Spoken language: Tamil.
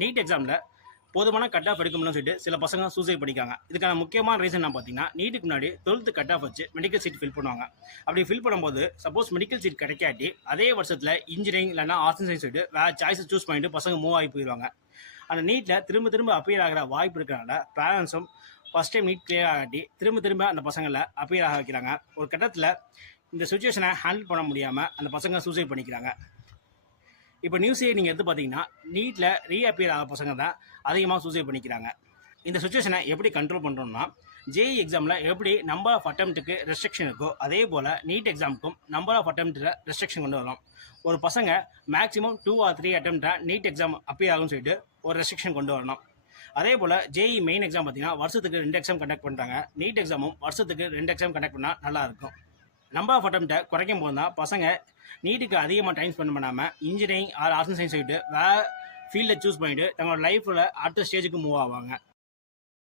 நீட் எக்ஸாமில் போதுமான கட் ஆஃப் எடுக்க முடியும்னு சொல்லிட்டு சில பசங்க சூசைட் பண்ணிக்காங்க. இதுக்கான முக்கியமான ரீசன் என்ன பார்த்தீங்கன்னா, நீட்டுக்கு முன்னாடி 12th கட் ஆஃப் வச்சு மெடிக்கல் சீட் ஃபில் பண்ணுவாங்க. அப்படி ஃபில் பண்ணும்போது சப்போஸ் மெடிக்கல் சீட் கிடைக்காட்டி அதே வருஷத்தில் இன்ஜினியரிங் இல்லைனா ஆர்ட்ஸ் அண்ட் சயின்ஸ் சொல்லிட்டு வேறு சாய்ஸை சூஸ் பண்ணிட்டு பசங்க மூவ் ஆகி போயிடுவாங்க. அந்த நீட்டில் திரும்ப திரும்ப அப்பியர் ஆகிற வாய்ப்பு இருக்கிறனால பேரண்ட்ஸும் ஃபஸ்ட் டைம் நீட் கிளியர் ஆகாட்டி திரும்ப திரும்ப அந்த பசங்களை அப்பியர் ஆக வைக்கிறாங்க. ஒரு கட்டத்தில் இந்த சுச்சுவேஷனை ஹேண்டில் பண்ண முடியாமல் அந்த பசங்க சூசைட் பண்ணிக்கிறாங்க. இப்போ நியூஸே நீங்கள் எடுத்து பார்த்தீங்கன்னா நீட்டில் ரீஅப்பியர் ஆகிற பசங்க தான் அதிகமாக சூசைட் பண்ணிக்கிறாங்க. இந்த சுச்சுவேஷனை எப்படி கண்ட்ரோல் பண்ணுறோம்னா, ஜேஇ எக்ஸாமில் எப்படி நம்பர் ஆஃப் அட்டெம்ப்ட்டுக்கு ரெஸ்ட்ரிக்ஷன் இருக்கோ அதே போல் நீட் எக்ஸாமுக்கும் நம்பர் ஆஃப் அட்டெம்ப்ட்டில் ரெஸ்ட்ரிக்ஷன் கொண்டு வரலாம். ஒரு பசங்க மேக்ஸிமம் 2 or 3 அட்டெம்ப்டாக நீட் எக்ஸாம் அப்பியர் ஆகும்னு சொல்லிட்டு ஒரு ரெஸ்ட்ரிக்ஷன் கொண்டு வரணும். அதே போல் ஜேஇ மெயின் எக்ஸாம் பார்த்தீங்கன்னா வருஷத்துக்கு 2 எக்ஸாம் கண்டக்ட் பண்ணுறாங்க. நீட் எக்ஸாமும் வருஷத்துக்கு 2 எக்ஸாம் கண்டக்ட் பண்ணால் நல்லாயிருக்கும். நம்பர் ஆஃப் அட்டெம்ப்ட்டை குறைக்கும் போது தான் பசங்க நீட்டுக்கு அதிகமாக டைம் ஸ்பெண்ட் பண்ணாமல் engineering or arts and science சொல்லிட்டு வேறு ஃபீல்டை சூஸ் பண்ணிவிட்டு தங்களோட லைஃப்பில் அடுத்த ஸ்டேஜுக்கு மூவ் ஆவாங்க.